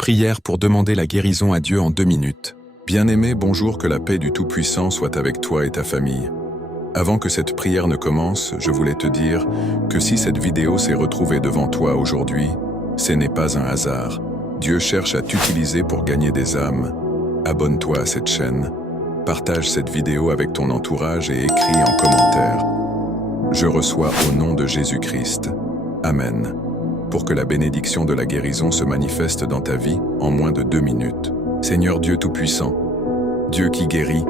Prière pour demander la guérison à Dieu en 2 minutes. Bien-aimé, bonjour, que la paix du Tout-Puissant soit avec toi et ta famille. Avant que cette prière ne commence, je voulais te dire que si cette vidéo s'est retrouvée devant toi aujourd'hui, ce n'est pas un hasard. Dieu cherche à t'utiliser pour gagner des âmes. Abonne-toi à cette chaîne, partage cette vidéo avec ton entourage et écris en commentaire. Je reçois au nom de Jésus-Christ. Amen. Pour que la bénédiction de la guérison se manifeste dans ta vie en moins de 2 minutes. Seigneur Dieu Tout-Puissant, Dieu qui guérit,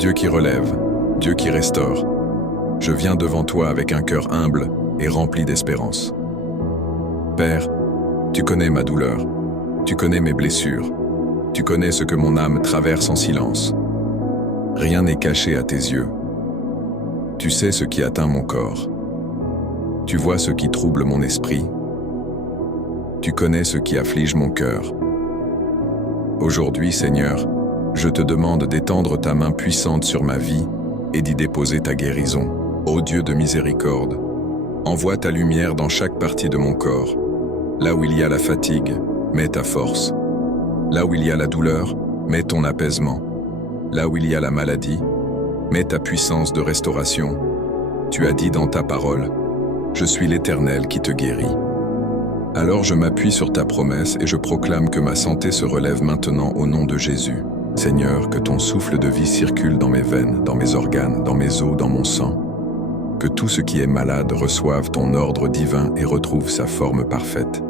Dieu qui relève, Dieu qui restaure, je viens devant toi avec un cœur humble et rempli d'espérance. Père, tu connais ma douleur, tu connais mes blessures, tu connais ce que mon âme traverse en silence. Rien n'est caché à tes yeux. Tu sais ce qui atteint mon corps. Tu vois ce qui trouble mon esprit. Tu connais ce qui afflige mon cœur. Aujourd'hui, Seigneur, je te demande d'étendre ta main puissante sur ma vie et d'y déposer ta guérison. Ô Dieu de miséricorde, envoie ta lumière dans chaque partie de mon corps. Là où il y a la fatigue, mets ta force. Là où il y a la douleur, mets ton apaisement. Là où il y a la maladie, mets ta puissance de restauration. Tu as dit dans ta parole, « Je suis l'Éternel qui te guérit ». Alors je m'appuie sur ta promesse et je proclame que ma santé se relève maintenant au nom de Jésus. Seigneur, que ton souffle de vie circule dans mes veines, dans mes organes, dans mes os, dans mon sang. Que tout ce qui est malade reçoive ton ordre divin et retrouve sa forme parfaite.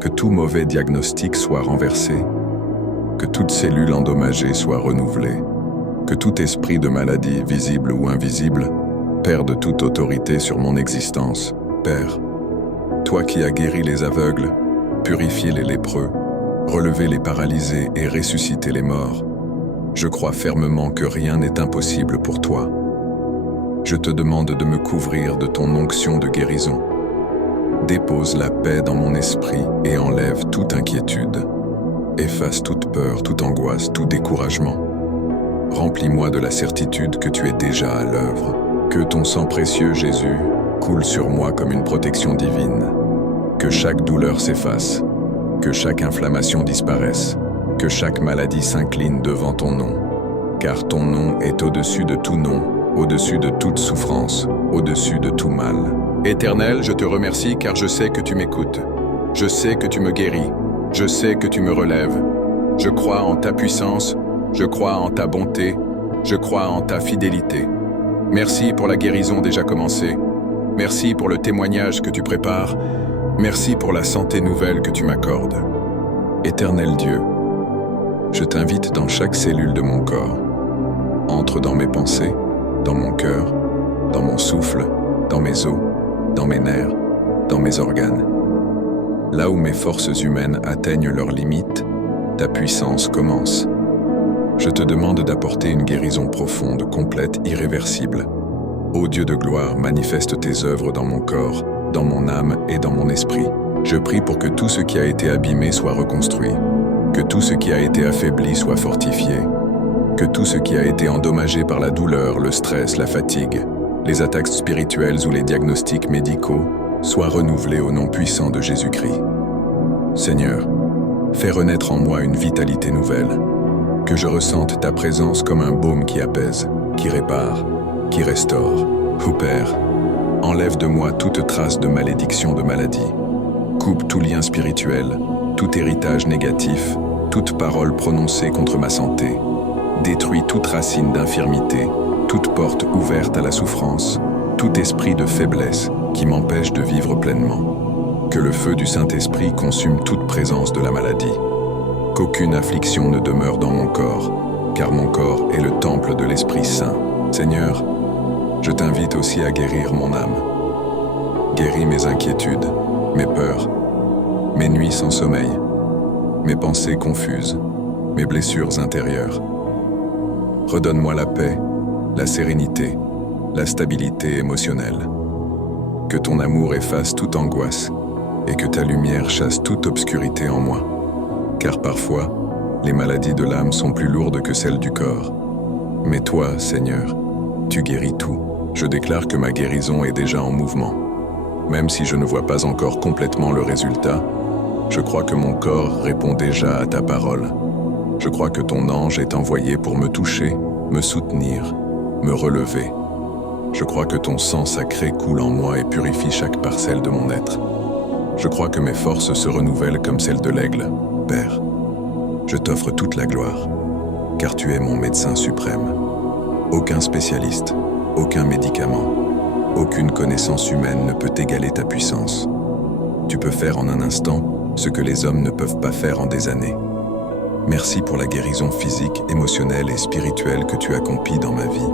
Que tout mauvais diagnostic soit renversé. Que toute cellule endommagée soit renouvelée. Que tout esprit de maladie, visible ou invisible, perde toute autorité sur mon existence. Père, toi qui as guéri les aveugles, purifié les lépreux, relevé les paralysés et ressuscité les morts, je crois fermement que rien n'est impossible pour toi. Je te demande de me couvrir de ton onction de guérison. Dépose la paix dans mon esprit et enlève toute inquiétude. Efface toute peur, toute angoisse, tout découragement. Remplis-moi de la certitude que tu es déjà à l'œuvre. Que ton sang précieux, Jésus, coule sur moi comme une protection divine. Que chaque douleur s'efface, que chaque inflammation disparaisse, que chaque maladie s'incline devant ton nom. Car ton nom est au-dessus de tout nom, au-dessus de toute souffrance, au-dessus de tout mal. Éternel, je te remercie car je sais que tu m'écoutes. Je sais que tu me guéris. Je sais que tu me relèves. Je crois en ta puissance, je crois en ta bonté, je crois en ta fidélité. Merci pour la guérison déjà commencée. Merci pour le témoignage que tu prépares. Merci pour la santé nouvelle que tu m'accordes. Éternel Dieu, je t'invite dans chaque cellule de mon corps. Entre dans mes pensées, dans mon cœur, dans mon souffle, dans mes os, dans mes nerfs, dans mes organes. Là où mes forces humaines atteignent leurs limites, ta puissance commence. Je te demande d'apporter une guérison profonde, complète, irréversible. Ô Dieu de gloire, manifeste tes œuvres dans mon corps, dans mon âme et dans mon esprit. Je prie pour que tout ce qui a été abîmé soit reconstruit, que tout ce qui a été affaibli soit fortifié, que tout ce qui a été endommagé par la douleur, le stress, la fatigue, les attaques spirituelles ou les diagnostics médicaux soit renouvelé au nom puissant de Jésus-Christ. Seigneur, fais renaître en moi une vitalité nouvelle, que je ressente ta présence comme un baume qui apaise, qui répare, qui restaure. Ô Père, enlève de moi toute trace de malédiction de maladie. Coupe tout lien spirituel, tout héritage négatif, toute parole prononcée contre ma santé. Détruis toute racine d'infirmité, toute porte ouverte à la souffrance, tout esprit de faiblesse qui m'empêche de vivre pleinement. Que le feu du Saint-Esprit consume toute présence de la maladie. Qu'aucune affliction ne demeure dans mon corps, car mon corps est le temple de l'Esprit Saint. Seigneur, je t'invite aussi à guérir mon âme. Guéris mes inquiétudes, mes peurs, mes nuits sans sommeil, mes pensées confuses, mes blessures intérieures. Redonne-moi la paix, la sérénité, la stabilité émotionnelle. Que ton amour efface toute angoisse et que ta lumière chasse toute obscurité en moi. Car parfois, les maladies de l'âme sont plus lourdes que celles du corps. Mais toi, Seigneur, tu guéris tout. Je déclare que ma guérison est déjà en mouvement. Même si je ne vois pas encore complètement le résultat, Je crois que mon corps répond déjà à ta parole. Je crois que ton ange est envoyé pour me toucher, me soutenir, me relever. Je crois que ton sang sacré coule en moi et purifie chaque parcelle de mon être. Je crois que mes forces se renouvellent comme celles de l'aigle, Père. Je t'offre toute la gloire, car tu es mon médecin suprême. Aucun spécialiste, aucun médicament, aucune connaissance humaine ne peut égaler ta puissance. Tu peux faire en un instant ce que les hommes ne peuvent pas faire en des années. Merci pour la guérison physique, émotionnelle et spirituelle que tu accomplis dans ma vie.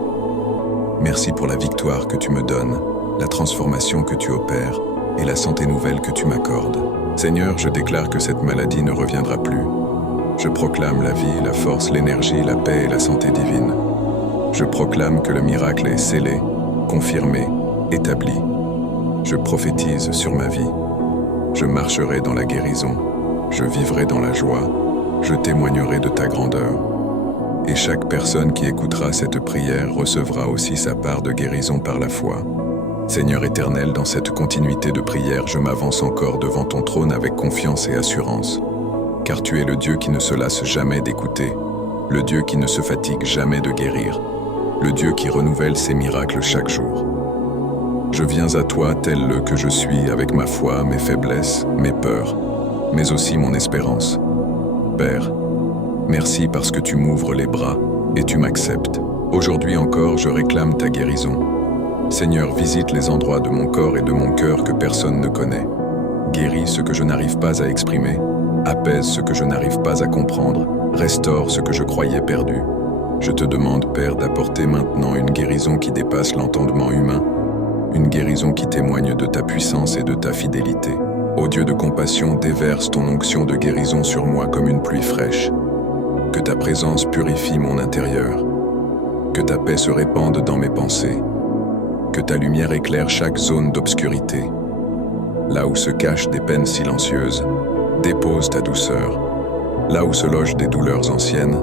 Merci pour la victoire que tu me donnes, la transformation que tu opères et la santé nouvelle que tu m'accordes. Seigneur, je déclare que cette maladie ne reviendra plus. Je proclame la vie, la force, l'énergie, la paix et la santé divine. Je proclame que le miracle est scellé, confirmé, établi. Je prophétise sur ma vie. Je marcherai dans la guérison. Je vivrai dans la joie. Je témoignerai de ta grandeur. Et chaque personne qui écoutera cette prière recevra aussi sa part de guérison par la foi. Seigneur éternel, dans cette continuité de prière, je m'avance encore devant ton trône avec confiance et assurance. Car tu es le Dieu qui ne se lasse jamais d'écouter, le Dieu qui ne se fatigue jamais de guérir, le Dieu qui renouvelle ses miracles chaque jour. Je viens à toi tel le que je suis avec ma foi, mes faiblesses, mes peurs, mais aussi mon espérance. Père, merci parce que tu m'ouvres les bras et tu m'acceptes. Aujourd'hui encore, je réclame ta guérison. Seigneur, visite les endroits de mon corps et de mon cœur que personne ne connaît. Guéris ce que je n'arrive pas à exprimer. Apaise ce que je n'arrive pas à comprendre. Restaure ce que je croyais perdu. Je te demande, Père, d'apporter maintenant une guérison qui dépasse l'entendement humain. Une guérison qui témoigne de ta puissance et de ta fidélité. Ô Dieu de compassion, déverse ton onction de guérison sur moi comme une pluie fraîche. Que ta présence purifie mon intérieur. Que ta paix se répande dans mes pensées. Que ta lumière éclaire chaque zone d'obscurité. Là où se cachent des peines silencieuses, dépose ta douceur. Là où se logent des douleurs anciennes,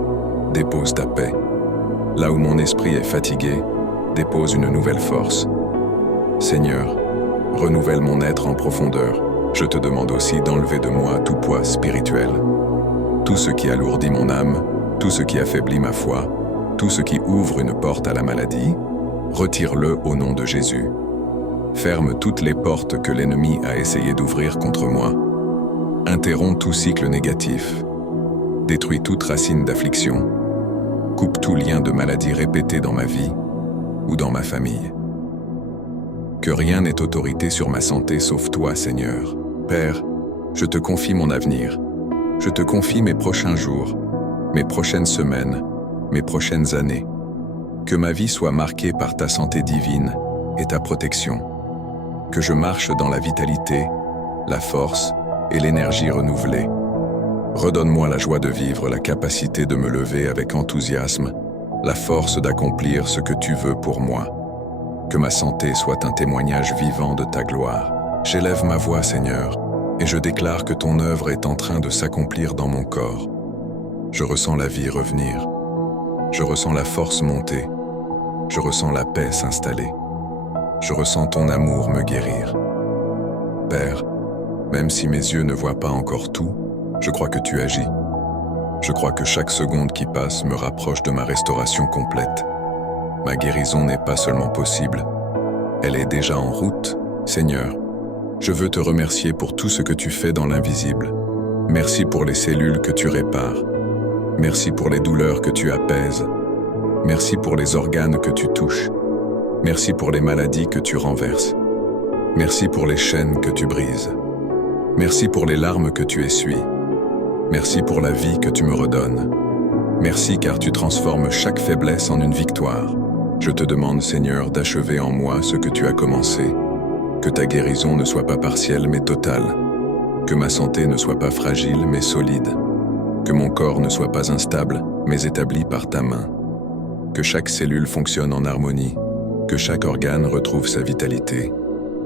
dépose ta paix. Là où mon esprit est fatigué, dépose une nouvelle force. Seigneur, renouvelle mon être en profondeur. Je te demande aussi d'enlever de moi tout poids spirituel. Tout ce qui alourdit mon âme, tout ce qui affaiblit ma foi, tout ce qui ouvre une porte à la maladie, retire-le au nom de Jésus. Ferme toutes les portes que l'ennemi a essayé d'ouvrir contre moi. Interromps tout cycle négatif. Détruis toute racine d'affliction. Coupe tout lien de maladie répété dans ma vie ou dans ma famille. Que rien n'ait autorité sur ma santé sauf toi, Seigneur. Père, je te confie mon avenir. Je te confie mes prochains jours, mes prochaines semaines, mes prochaines années. Que ma vie soit marquée par ta santé divine et ta protection. Que je marche dans la vitalité, la force et l'énergie renouvelée. Redonne-moi la joie de vivre, la capacité de me lever avec enthousiasme, la force d'accomplir ce que tu veux pour moi. Que ma santé soit un témoignage vivant de ta gloire. J'élève ma voix, Seigneur, et je déclare que ton œuvre est en train de s'accomplir dans mon corps. Je ressens la vie revenir. Je ressens la force monter. Je ressens la paix s'installer. Je ressens ton amour me guérir. Père, même si mes yeux ne voient pas encore tout, je crois que tu agis. Je crois que chaque seconde qui passe me rapproche de ma restauration complète. Ma guérison n'est pas seulement possible, elle est déjà en route. Seigneur, je veux te remercier pour tout ce que tu fais dans l'invisible. Merci pour les cellules que tu répares. Merci pour les douleurs que tu apaises. Merci pour les organes que tu touches. Merci pour les maladies que tu renverses. Merci pour les chaînes que tu brises. Merci pour les larmes que tu essuies. Merci pour la vie que tu me redonnes. Merci car tu transformes chaque faiblesse en une victoire. Je te demande, Seigneur, d'achever en moi ce que tu as commencé. Que ta guérison ne soit pas partielle mais totale. Que ma santé ne soit pas fragile mais solide. Que mon corps ne soit pas instable mais établi par ta main. Que chaque cellule fonctionne en harmonie. Que chaque organe retrouve sa vitalité.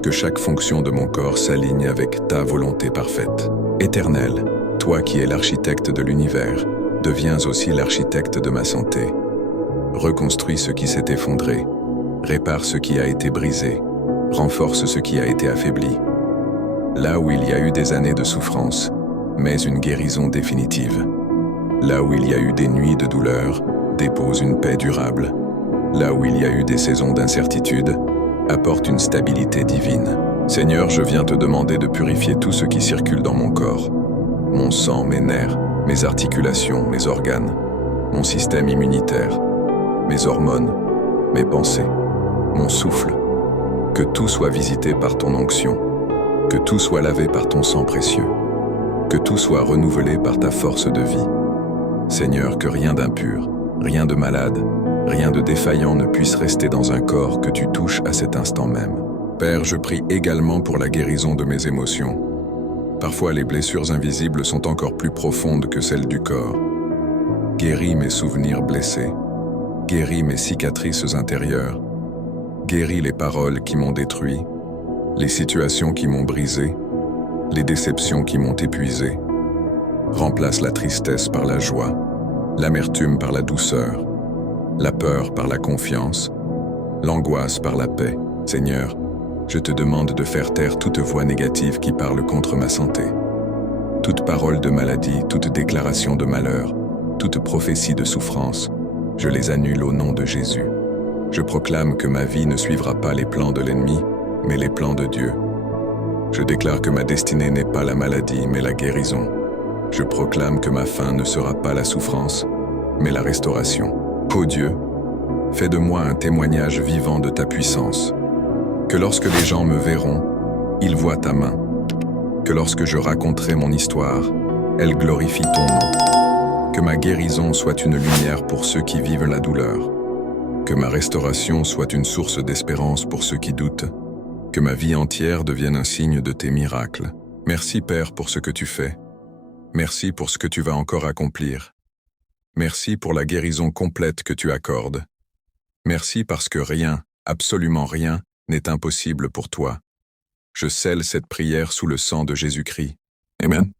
Que chaque fonction de mon corps s'aligne avec ta volonté parfaite. Éternel, toi qui es l'architecte de l'univers, deviens aussi l'architecte de ma santé. Reconstruis ce qui s'est effondré, répare ce qui a été brisé, renforce ce qui a été affaibli. Là où il y a eu des années de souffrance, mais une guérison définitive. Là où il y a eu des nuits de douleur, dépose une paix durable. Là où il y a eu des saisons d'incertitude, apporte une stabilité divine. Seigneur, je viens te demander de purifier tout ce qui circule dans mon corps. Mon sang, mes nerfs, mes articulations, mes organes, mon système immunitaire, mes hormones, mes pensées, mon souffle. Que tout soit visité par ton onction, que tout soit lavé par ton sang précieux, que tout soit renouvelé par ta force de vie. Seigneur, que rien d'impur, rien de malade, rien de défaillant ne puisse rester dans un corps que tu touches à cet instant même. Père, je prie également pour la guérison de mes émotions. Parfois, les blessures invisibles sont encore plus profondes que celles du corps. Guéris mes souvenirs blessés, guéris mes cicatrices intérieures, guéris les paroles qui m'ont détruit, les situations qui m'ont brisé, les déceptions qui m'ont épuisé. Remplace la tristesse par la joie, l'amertume par la douceur, la peur par la confiance, l'angoisse par la paix. Seigneur, je te demande de faire taire toute voix négative qui parle contre ma santé. Toute parole de maladie, toute déclaration de malheur, toute prophétie de souffrance, je les annule au nom de Jésus. Je proclame que ma vie ne suivra pas les plans de l'ennemi, mais les plans de Dieu. Je déclare que ma destinée n'est pas la maladie, mais la guérison. Je proclame que ma fin ne sera pas la souffrance, mais la restauration. Ô Dieu, fais de moi un témoignage vivant de ta puissance. Que lorsque les gens me verront, ils voient ta main. Que lorsque je raconterai mon histoire, elle glorifie ton nom. Que ma guérison soit une lumière pour ceux qui vivent la douleur. Que ma restauration soit une source d'espérance pour ceux qui doutent. Que ma vie entière devienne un signe de tes miracles. Merci Père pour ce que tu fais. Merci pour ce que tu vas encore accomplir. Merci pour la guérison complète que tu accordes. Merci parce que rien, absolument rien, n'est impossible pour toi. Je scelle cette prière sous le sang de Jésus-Christ. Amen.